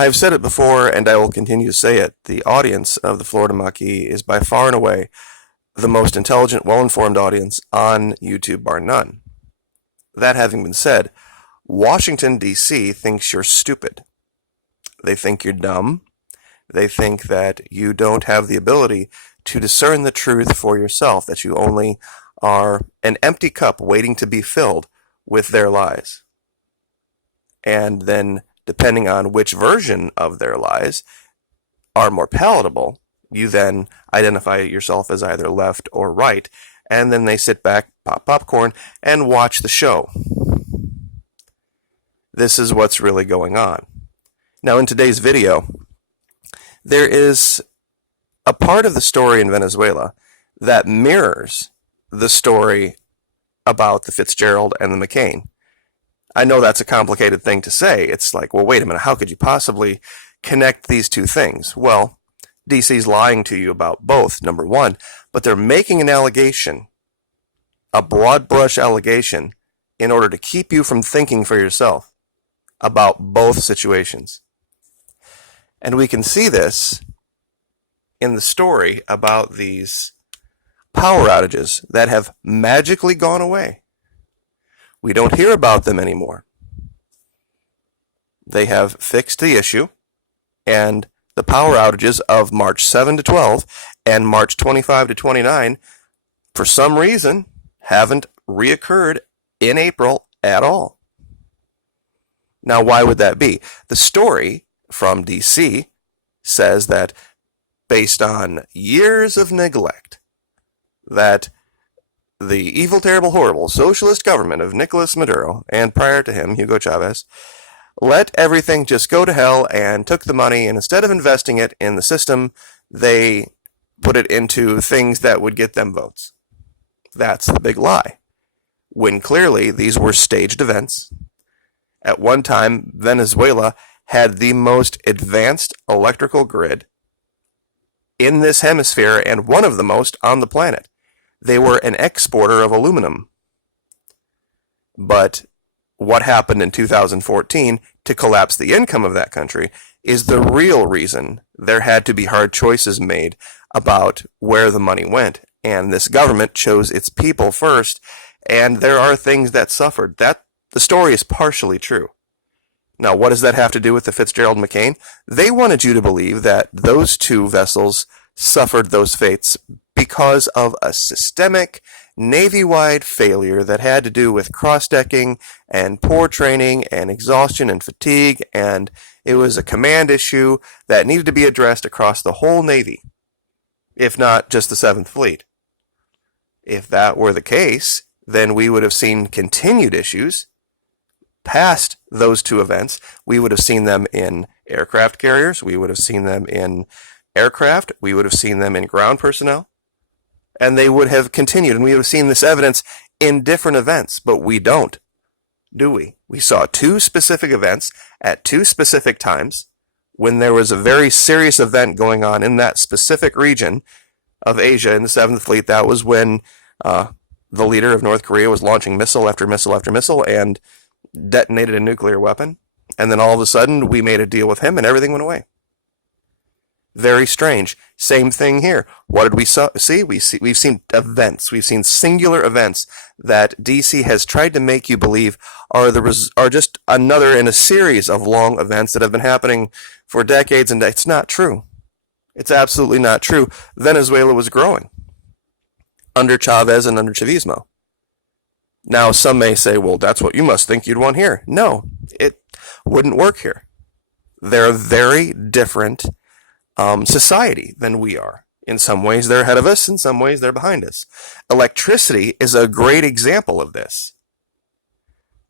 I've said it before, and I will continue to say it. The audience of the Florida Maquis is by far and away the most intelligent, well-informed audience on YouTube, bar none. That having been said, Washington, D.C. thinks you're stupid. They think you're dumb. They think that you don't have the ability to discern the truth for yourself, that you only are an empty cup waiting to be filled with their lies. And then, depending on which version of their lies are more palatable, you then identify yourself as either left or right, and then they sit back, pop popcorn, and watch the show. This is what's really going on. Now, in today's video, there is a part of the story in Venezuela that mirrors the story about the Fitzgerald and the McCain. I know that's a complicated thing to say. It's like, well, wait a minute, how could you possibly connect these two things? Well, DC's lying to you about both, number one, but they're making an allegation, a broad brush allegation, in order to keep you from thinking for yourself about both situations. And we can see this in the story about these power outages that have magically gone away. We don't hear about them anymore. They have fixed the issue, and the power outages of March 7 to 12 and March 25 to 29, for some reason, haven't reoccurred in April at all. Now, why would that be? The story from DC says that based on years of neglect, that the evil, terrible, horrible socialist government of Nicolas Maduro, and prior to him, Hugo Chavez, let everything just go to hell and took the money, and instead of investing it in the system, they put it into things that would get them votes. That's the big lie. When clearly these were staged events. At one time, Venezuela had the most advanced electrical grid in this hemisphere and one of the most on the planet. They were an exporter of aluminum. But what happened in 2014 to collapse the income of that country is the real reason there had to be hard choices made about where the money went. And this government chose its people first, and there are things that suffered. That the story is partially true. Now, what does that have to do with the Fitzgerald McCain? They wanted you to believe that those two vessels suffered those fates because of a systemic, Navy-wide failure that had to do with cross-decking and poor training and exhaustion and fatigue, and it was a command issue that needed to be addressed across the whole Navy, if not just the 7th Fleet. If that were the case, then we would have seen continued issues past those two events. We would have seen them in aircraft carriers, we would have seen them in aircraft, we would have seen them in ground personnel, and they would have continued, and we would have seen this evidence in different events, but we don't, do we? We saw two specific events at two specific times when there was a very serious event going on in that specific region of Asia in the 7th Fleet. That was when the leader of North Korea was launching missile after missile after missile and detonated a nuclear weapon. And then all of a sudden, we made a deal with him and everything went away. Very strange. Same thing here. What did we see? We've seen events. We've seen singular events that DC has tried to make you believe are just another in a series of long events that have been happening for decades, and it's not true. It's absolutely not true. Venezuela was growing under Chavez and under Chavismo. Now, some may say, well, that's what you must think you'd want here. No, it wouldn't work here. They're a very different society than we are. In some ways, they're ahead of us. In some ways, they're behind us. Electricity is a great example of this.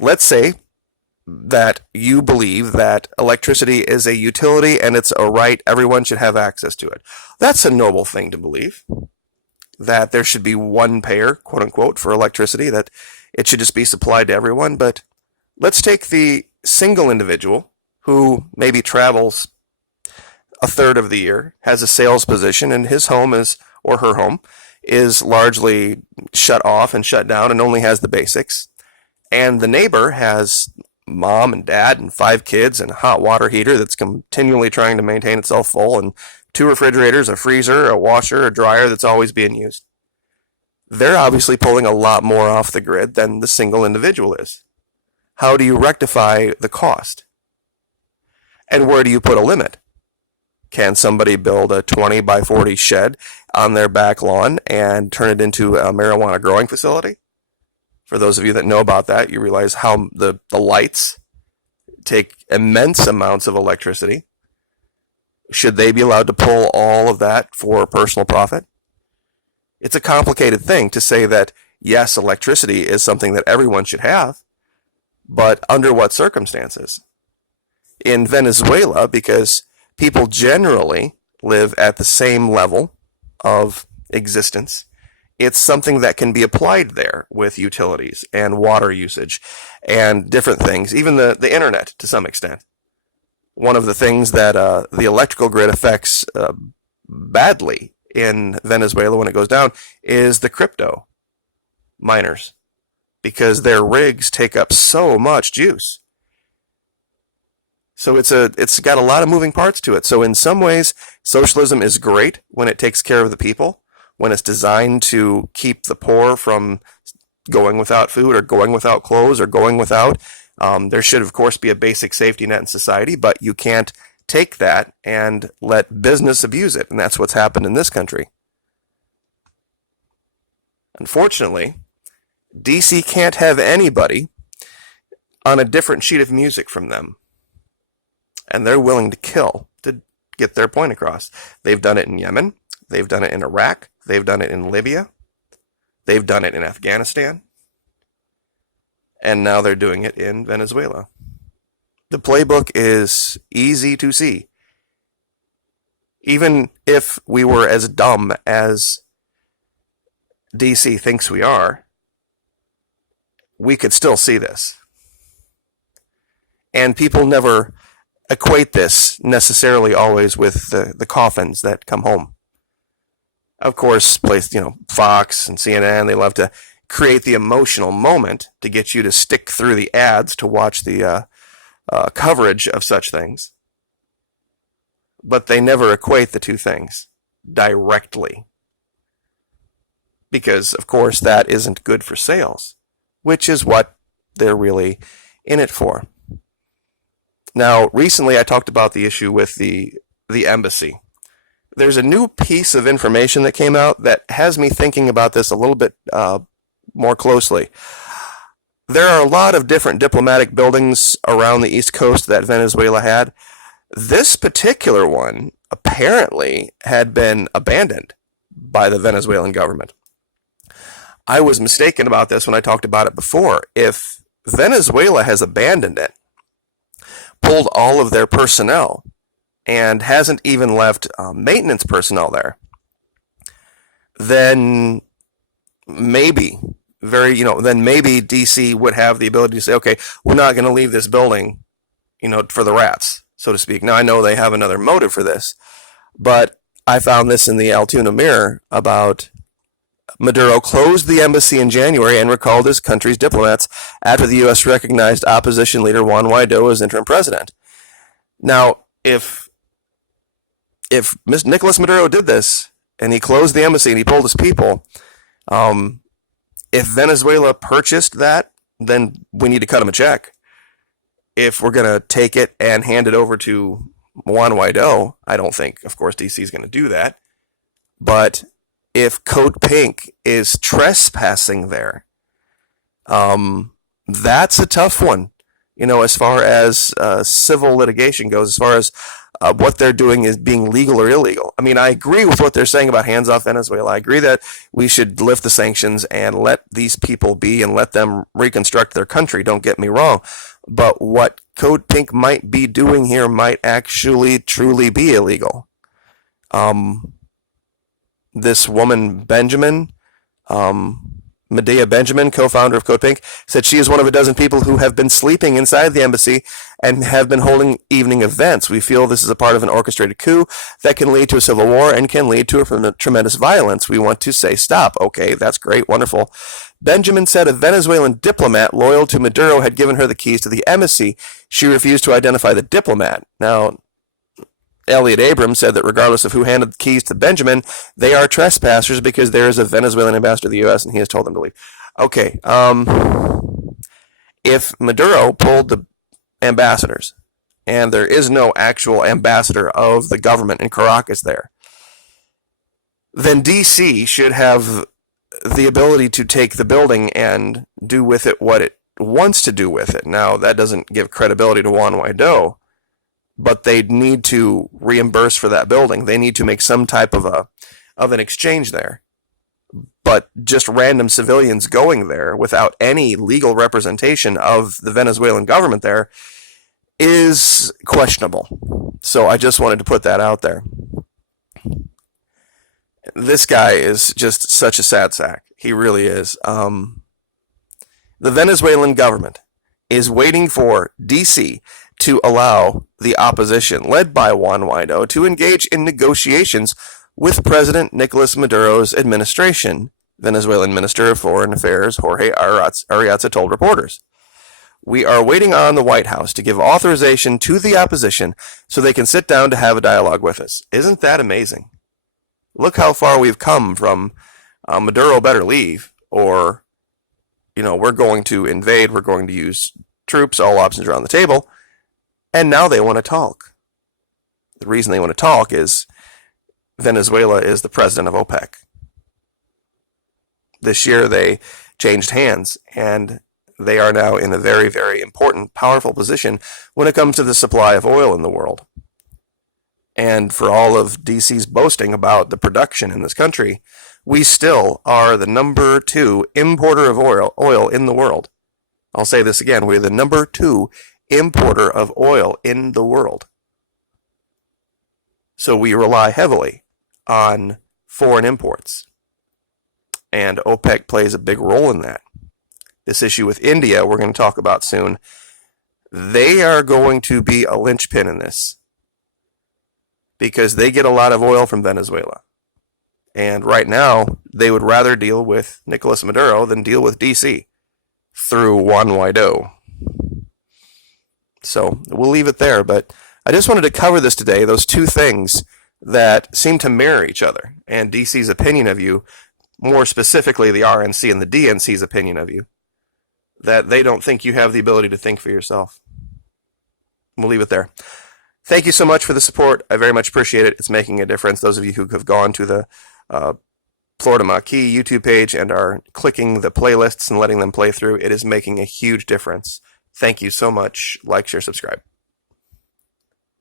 Let's say that you believe that electricity is a utility and it's a right, everyone should have access to it. That's a noble thing to believe. That there should be one payer, quote unquote, for electricity, that it should just be supplied to everyone. But let's take the single individual who maybe travels a third of the year, has a sales position, and his home is, or her home, is largely shut off and shut down and only has the basics. And the neighbor has mom and dad and 5 kids and a hot water heater that's continually trying to maintain itself full, and 2 refrigerators, a freezer, a washer, a dryer that's always being used. They're obviously pulling a lot more off the grid than the single individual is. How do you rectify the cost? And where do you put a limit? Can somebody build a 20 by 40 shed on their back lawn and turn it into a marijuana growing facility? For those of you that know about that, you realize how the lights take immense amounts of electricity. Should they be allowed to pull all of that for personal profit? It's a complicated thing to say that, yes, electricity is something that everyone should have, but under what circumstances? In Venezuela, because people generally live at the same level of existence, it's something that can be applied there with utilities and water usage and different things, even the internet to some extent. One of the things that the electrical grid affects badly in Venezuela when it goes down is the crypto miners, because their rigs take up so much juice. So it's got a lot of moving parts to it. So in some ways, socialism is great when it takes care of the people, when it's designed to keep the poor from going without food or going without clothes or going without. There should, of course, be a basic safety net in society, but you can't take that and let business abuse it, and that's what's happened in this country. Unfortunately, DC can't have anybody on a different sheet of music from them, and they're willing to kill to get their point across. They've done it in Yemen, they've done it in Iraq, they've done it in Libya, they've done it in Afghanistan, and now they're doing it in Venezuela. The playbook is easy to see. Even if we were as dumb as DC thinks we are, we could still see this. And people never equate this necessarily always with the coffins that come home. Of course, Fox and CNN, they love to create the emotional moment to get you to stick through the ads to watch the coverage of such things. But they never equate the two things directly. Because, of course, that isn't good for sales, which is what they're really in it for. Now, recently I talked about the issue with the embassy. There's a new piece of information that came out that has me thinking about this a little bit more closely. There are a lot of different diplomatic buildings around the East Coast that Venezuela had. This particular one apparently had been abandoned by the Venezuelan government. I was mistaken about this when I talked about it before. If Venezuela has abandoned it, pulled all of their personnel, and hasn't even left maintenance personnel there, then maybe DC would have the ability to say, okay, we're not going to leave this building, for the rats, so to speak. Now, I know they have another motive for this, but I found this in the Altoona Mirror about Maduro closed the embassy in January and recalled his country's diplomats after the U.S. recognized opposition leader Juan Guaido as interim president. Now, if Nicolas Maduro did this, and he closed the embassy and he pulled his people, if Venezuela purchased that, then we need to cut him a check. If we're going to take it and hand it over to Juan Guaido, I don't think, of course, DC is going to do that. But if Code Pink is trespassing there, that's a tough one, as far as civil litigation goes, as far as what they're doing is being legal or illegal. I mean, I agree with what they're saying about hands off Venezuela. I agree that we should lift the sanctions and let these people be and let them reconstruct their country. Don't get me wrong. But what Code Pink might be doing here might actually truly be illegal. This woman, Medea Benjamin, co-founder of Code Pink, said she is one of a dozen people who have been sleeping inside the embassy and have been holding evening events. We feel this is a part of an orchestrated coup that can lead to a civil war and can lead to a tremendous violence. We want to say stop. Okay, that's great, wonderful. Benjamin said a Venezuelan diplomat loyal to Maduro had given her the keys to the embassy. She refused to identify the diplomat. Now, Elliot Abrams said that regardless of who handed the keys to Benjamin, they are trespassers because there is a Venezuelan ambassador to the U.S. and he has told them to leave. Okay, if Maduro pulled the ambassadors and there is no actual ambassador of the government in Caracas there, then D.C. should have the ability to take the building and do with it what it wants to do with it. Now, that doesn't give credibility to Juan Guaido, but they need to reimburse for that building. They need to make some type of an exchange there. But just random civilians going there without any legal representation of the Venezuelan government there is questionable. So I just wanted to put that out there. This guy is just such a sad sack. He really is. The Venezuelan government is waiting for D.C. to allow the opposition, led by Juan Guaido, to engage in negotiations with President Nicolas Maduro's administration, Venezuelan Minister of Foreign Affairs Jorge Arreaza told reporters. We are waiting on the White House to give authorization to the opposition so they can sit down to have a dialogue with us. Isn't that amazing? Look how far we've come from Maduro better leave, or, we're going to invade, we're going to use troops, all options are on the table, and now they want to talk. The reason they want to talk is Venezuela is the president of OPEC. This year they changed hands, and they are now in a very, very important, powerful position when it comes to the supply of oil in the world. And for all of DC's boasting about the production in this country, we still are the number 2 importer of oil in the world. I'll say this again, we're the number 2 importer of oil in the world. So we rely heavily on foreign imports. And OPEC plays a big role in that. This issue with India, we're going to talk about soon. They are going to be a linchpin in this, because they get a lot of oil from Venezuela. And right now, they would rather deal with Nicolas Maduro than deal with D.C. through Juan Guaido. So we'll leave it there, but I just wanted to cover this today, those two things that seem to mirror each other, and D.C.'s opinion of you, more specifically the RNC and the DNC's opinion of you, that they don't think you have the ability to think for yourself. We'll leave it there. Thank you so much for the support. I very much appreciate it. It's making a difference. Those of you who have gone to the Florida Maquis YouTube page and are clicking the playlists and letting them play through, it is making a huge difference. Thank you so much. Like, share, subscribe.